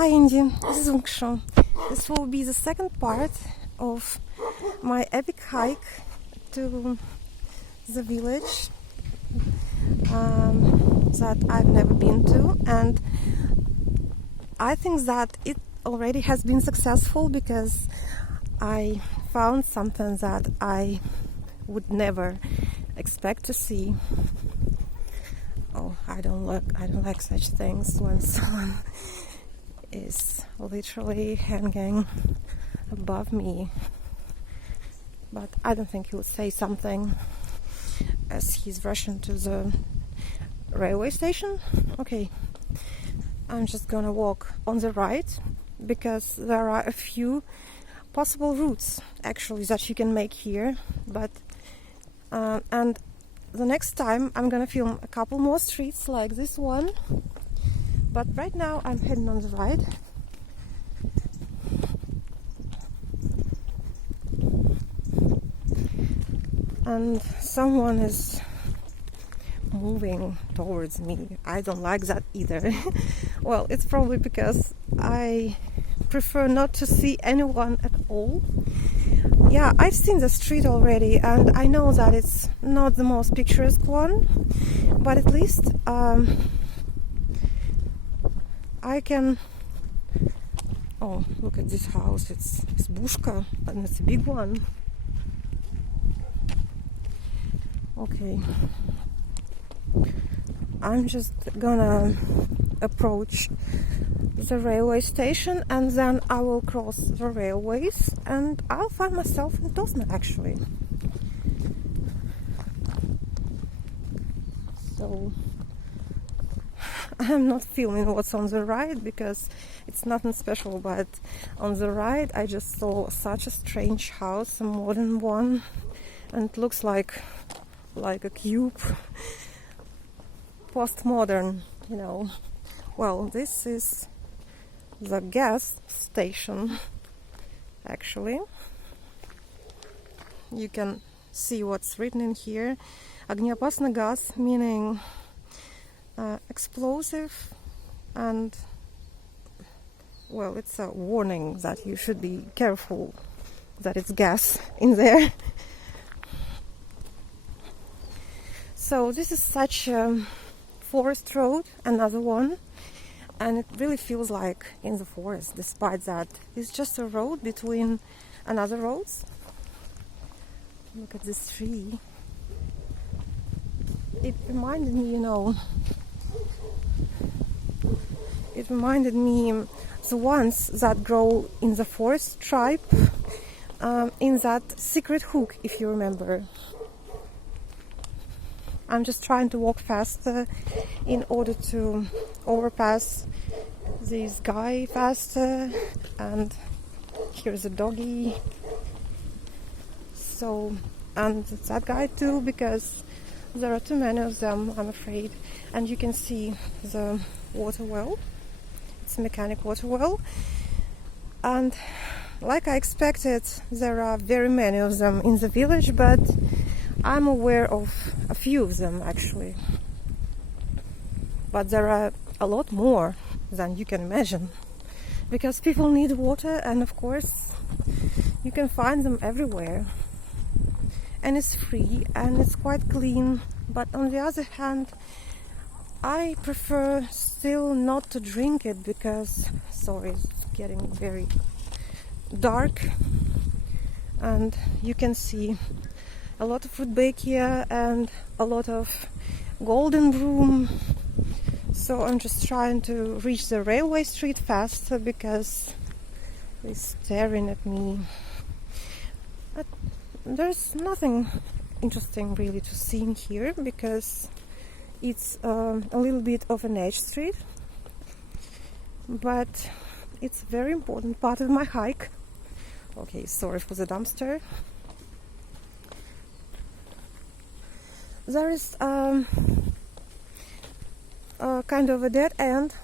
Hi Indy, this is Unksho. This will be the second part of my epic hike to the village that I've never been to, and I think that it already has been successful because I found something that I would never expect to see. Oh, I don't like such things when someone is literally hanging above me. But I don't think he would say something as he's rushing to the railway station. Okay, I'm just gonna walk on the right because there are a few possible routes actually that you can make here, but and the next time I'm gonna film a couple more streets like this one, but right now I'm heading on the right. And someone is moving towards me. I don't like that either. Well, it's probably because I prefer not to see anyone at all. Yeah, I've seen the street already, and I know that it's not the most picturesque one, but at least I can... Oh, look at this house. It's Buhanga, and it's a big one. Okay, I'm just gonna approach the railway station and then I will cross the railways and I'll find myself in Tosna actually. So I'm not filming what's on the right because it's nothing special, but on the right I just saw such a strange house, a modern one, and it looks like a cube, postmodern, you know. Well, this is the gas station actually. You can see what's written in here. Огнеопасный gas, meaning explosive, and well, it's a warning that you should be careful that it's gas in there. So this is such a forest road, another one, and it really feels like in the forest, despite that it's just a road between another roads. Look at this tree. It reminded me, the ones that grow in the forest tribe, in that secret hook, if you remember. I'm just trying to walk faster in order to overpass this guy faster, and here's a doggy. So, and that guy too, because there are too many of them, I'm afraid. And you can see the water well. It's a mechanic water well. And like I expected, there are very many of them in the village, but I'm aware of a few of them actually, but there are a lot more than you can imagine because people need water, and of course you can find them everywhere, and it's free and it's quite clean. But on the other hand, I prefer still not to drink it because, sorry, it's getting very dark, and you can see a lot of food bake here and a lot of golden broom. So I'm just trying to reach the railway street faster because they're staring at me. But there's nothing interesting really to see in here because it's a little bit of an edge street, but it's a very important part of my hike. Okay, sorry for the dumpster. There is kind of a dead end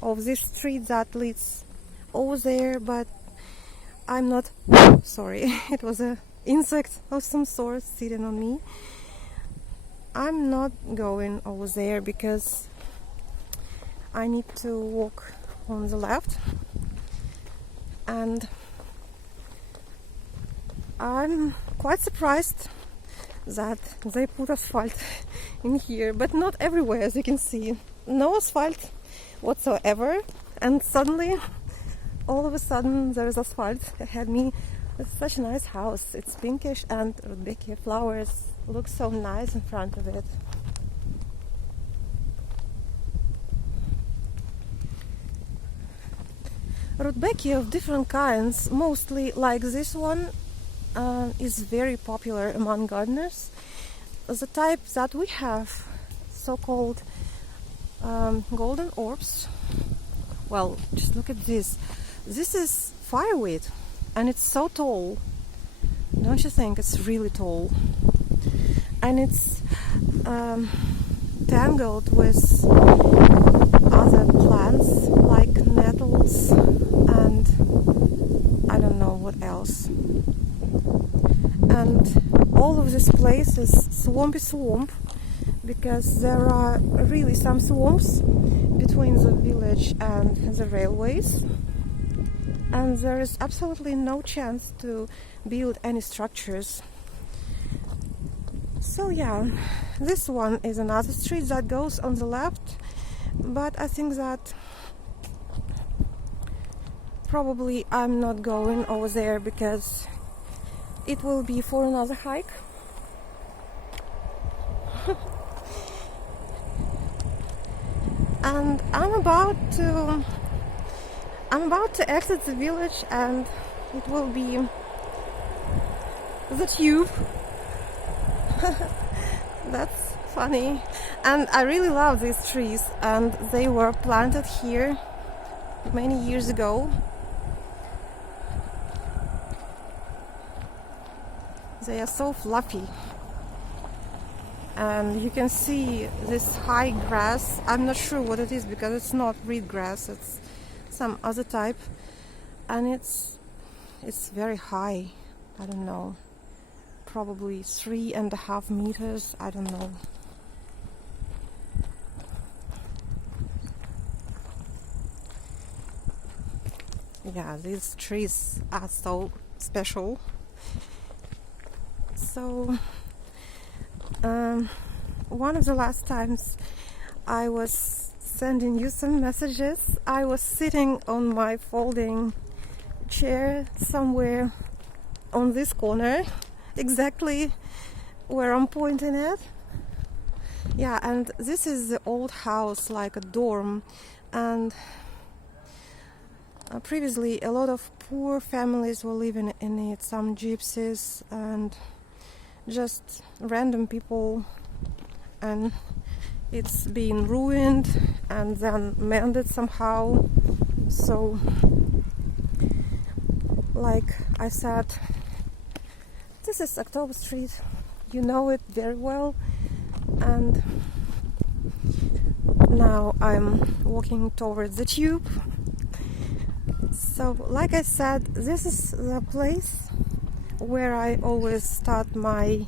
of this street that leads over there, but I'm not... Sorry, it was an insect of some sort sitting on me. I'm not going over there because I need to walk on the left, and I'm quite surprised that they put asphalt in here, but not everywhere, as you can see. No asphalt whatsoever, and suddenly, all of a sudden, there is asphalt ahead of me. It's such a nice house. It's pinkish, and Rudbeckia flowers look so nice in front of it. Rudbeckia of different kinds, mostly like this one, is very popular among gardeners. The type that we have, so-called golden orbs. Well, just look at this. This is fireweed, and it's so tall. Don't you think it's really tall? And it's tangled with other plants like nettles and I don't know what else. And all of this place is swampy swamp, because there are really some swamps between the village and the railways, and there is absolutely no chance to build any structures. So yeah, this one is another street that goes on the left, but I think that probably I'm not going over there because it will be for another hike. And I'm about to exit the village, and it will be the tube. That's funny. And I really love these trees, and they were planted here many years ago. They are so fluffy. And you can see this high grass. I'm not sure what it is because it's not reed grass, it's some other type, and it's very high. I don't know, probably 3.5 meters, I don't know. Yeah, these trees are so special. So one of the last times I was sending you some messages, I was sitting on my folding chair somewhere on this corner, exactly where I'm pointing at. Yeah, and this is the old house, like a dorm, and previously a lot of poor families were living in it, some gypsies and just random people, and it's been ruined and then mended somehow. So, like I said, this is October Street, you know it very well, and now I'm walking towards the tube. So, like I said, this is the place where I always start my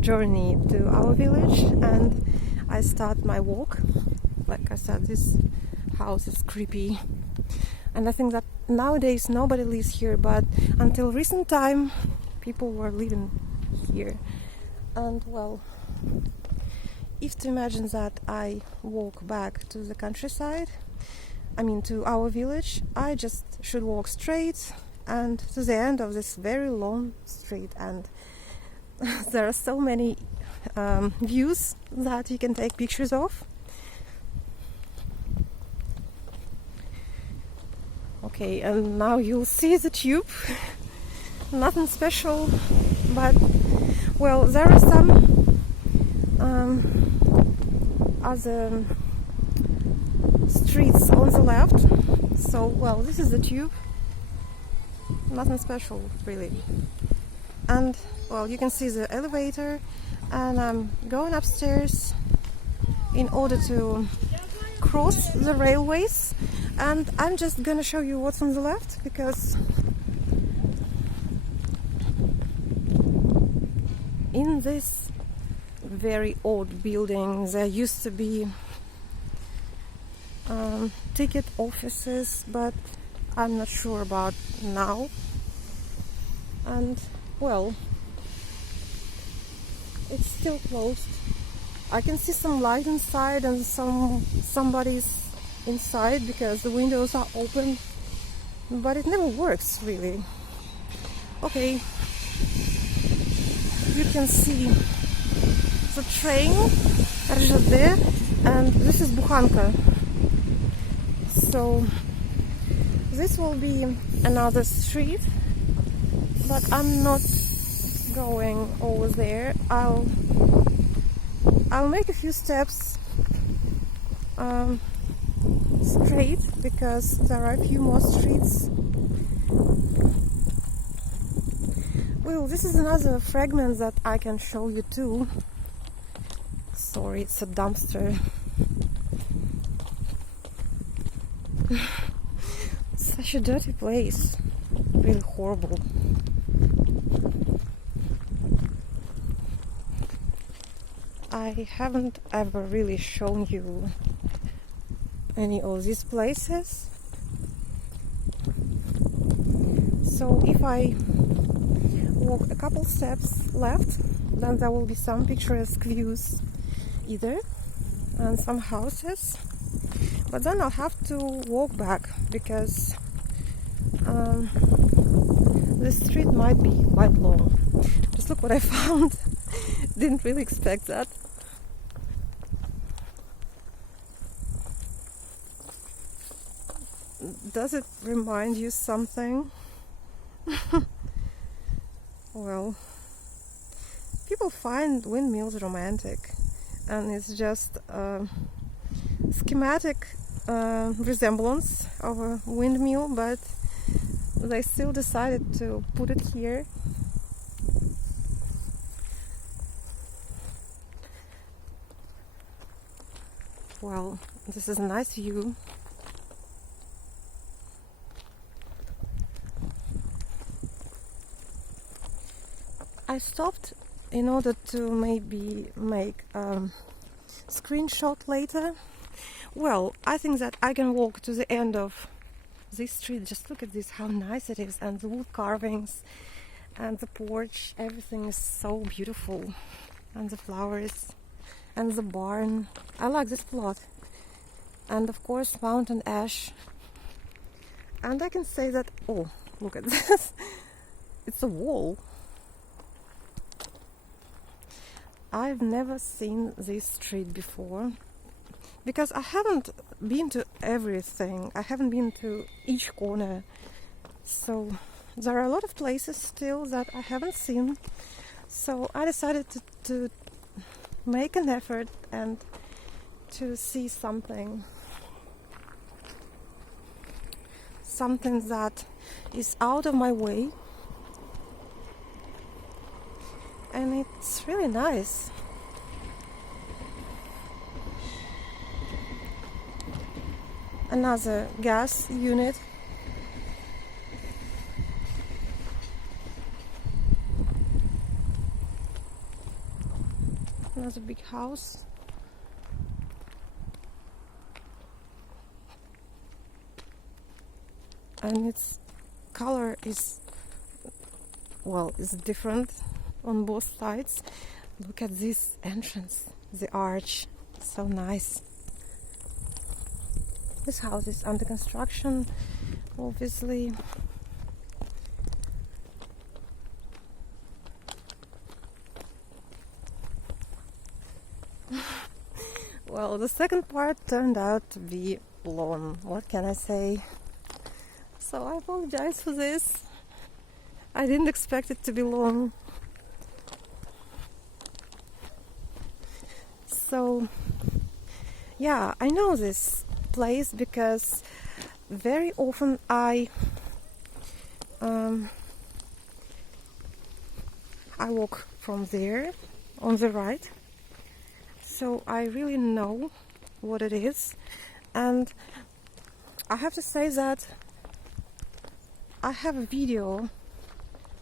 journey to our village, and I start my walk. Like I said, this house is creepy, and I think that nowadays nobody lives here, but until recent time people were living here. And well, if to imagine that I walk back to the countryside, I mean to our village, I just should walk straight and to the end of this very long street, and there are so many views that you can take pictures of. Okay, and now you'll see the tube. Nothing special, but well, there are some other streets on the left. So well, this is the tube. Nothing special really. And well, you can see the elevator, and I'm going upstairs in order to cross the railways, and I'm just gonna show you what's on the left, because in this very old building there used to be ticket offices, but I'm not sure about now. And well, it's still closed. I can see some light inside and somebody's inside because the windows are open, but it never works really. Okay, you can see the train RŽD, and this is Buhanga. So this will be another street, but I'm not going over there. I'll make a few steps straight because there are a few more streets. Well, this is another fragment that I can show you too. Sorry, it's a dumpster. Such a dirty place. Really horrible. I haven't ever really shown you any of these places. So if I walk a couple steps left, then there will be some picturesque views either, and some houses. But then I'll have to walk back because this street might be quite long. Just look what I found. Didn't really expect that. Does it remind you something? Well, people find windmills romantic, and it's just a schematic resemblance of a windmill, but they still decided to put it here. Well, this is a nice view. I stopped in order to maybe make a screenshot later. Well, I think that I can walk to the end of this street. Just look at this, how nice it is, and the wood carvings and the porch. Everything is so beautiful, and the flowers and the barn. I like this plot. And of course mountain ash. And I can say that, oh, look at this. It's a wall. I've never seen this street before because I haven't been to everything. I haven't been to each corner. So there are a lot of places still that I haven't seen. So I decided to make an effort and to see something that is out of my way. And it's really nice. Another gas unit. Another big house. And its color is, well, is different on both sides. Look at this entrance, the arch, so nice. This house is under construction, obviously. Well, the second part turned out to be long. What can I say? So I apologize for this. I didn't expect it to be long. So, yeah, I know this place because very often I walk from there on the right. So I really know what it is. And I have to say that I have a video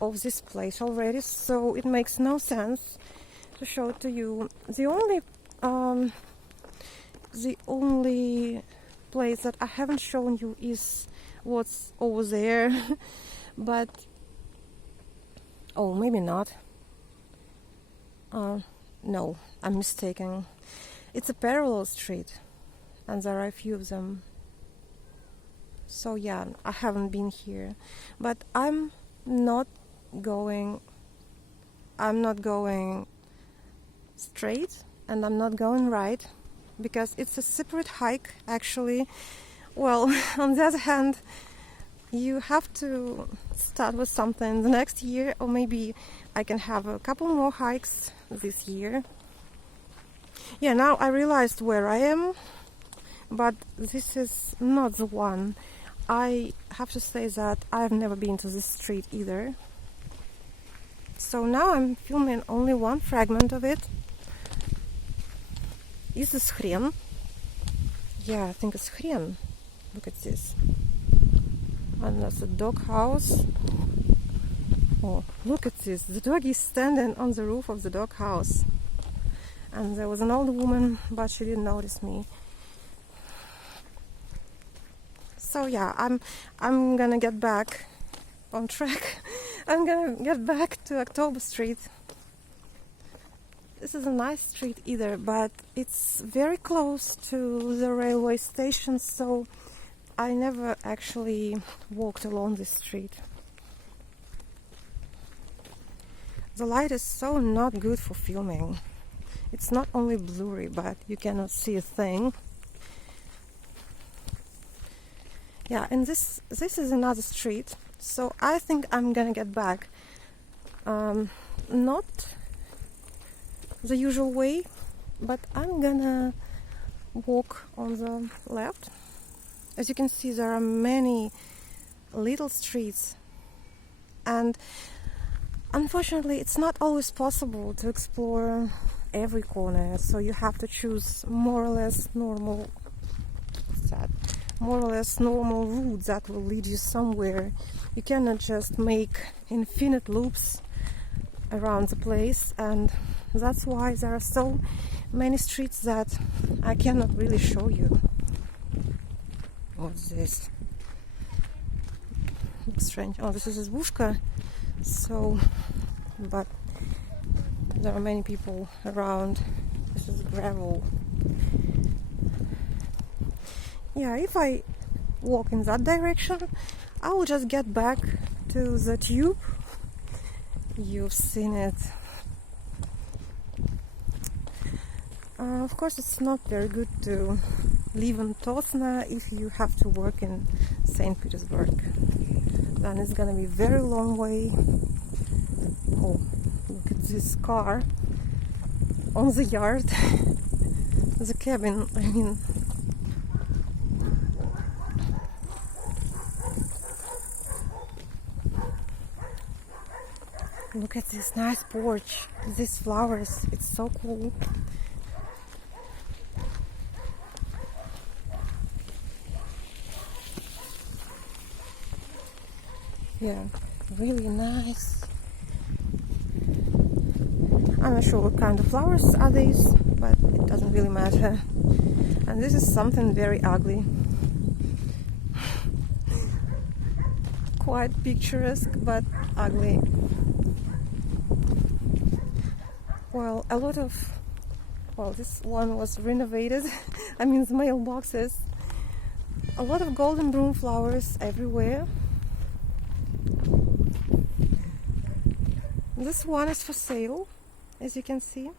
of this place already, so it makes no sense to show it to you. The only place that I haven't shown you is what's over there. But oh, maybe not. No, I'm mistaken. It's a parallel street, and there are a few of them. So yeah, I haven't been here, but I'm not going straight, and I'm not going right, because it's a separate hike actually. Well, on the other hand, you have to start with something the next year, or maybe I can have a couple more hikes this year. Yeah, now I realized where I am, but this is not the one. I have to say that I've never been to this street either. So now I'm filming only one fragment of it. Is this Hren? Yeah, I think it's Hren. Look at this. And that's a dog house. Oh, look at this. The dog is standing on the roof of the dog house. And there was an old woman, but she didn't notice me. So yeah, I'm gonna get back on track. I'm gonna get back to October Street. This is a nice street either, but it's very close to the railway station, so I never actually walked along this street. The light is so not good for filming. It's not only blurry, but you cannot see a thing. Yeah, and this is another street, so I think I'm gonna get back. Not the usual way, but I'm gonna walk on the left. As you can see, there are many little streets, and unfortunately it's not always possible to explore every corner, so you have to choose more or less normal routes that will lead you somewhere. You cannot just make infinite loops around the place, and that's why there are so many streets that I cannot really show you. What's this? Looks strange. Oh, this is Buhanga. So, but there are many people around. This is gravel. Yeah, if I walk in that direction, I will just get back to the tube. You've seen it. Of course, it's not very good to live in Tosna if you have to work in St. Petersburg. Then it's gonna be a very long way. Oh, look at this car on the yard. The cabin, I mean. Look at this nice porch, these flowers, it's so cool. Yeah, really nice. I'm not sure what kind of flowers are these, but it doesn't really matter. And this is something very ugly. Quite picturesque, but ugly. Well, this one was renovated. I mean, the mailboxes. A lot of golden broom flowers everywhere. This one is for sale, as you can see.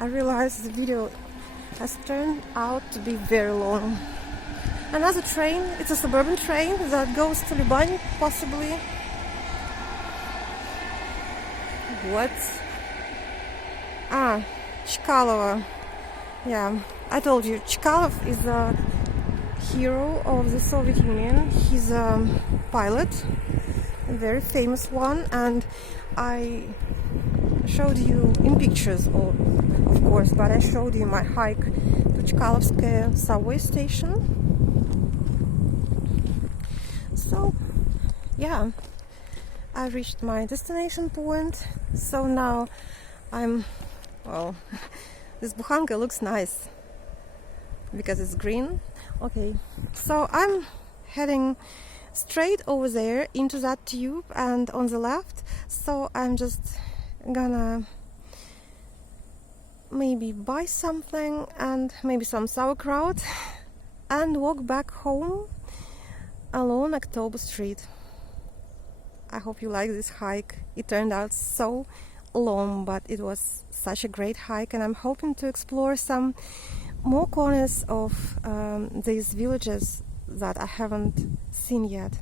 I realized the video has turned out to be very long. Another train, it's a suburban train that goes to Liban, possibly. What? Ah, Chkalova. Yeah, I told you, Chkalov is a hero of the Soviet Union. He's a pilot, a very famous one, and I showed you in pictures, of course, but I showed you my hike to Chkalovskaya subway station. So, yeah, I reached my destination point. So now well, this Buhanga looks nice because it's green. Okay, so I'm heading straight over there into that tube and on the left. So I'm just gonna maybe buy something and maybe some sauerkraut and walk back home along October Street. I hope you like this hike. It turned out so long, but it was such a great hike, and I'm hoping to explore some more corners of these villages that I haven't seen yet.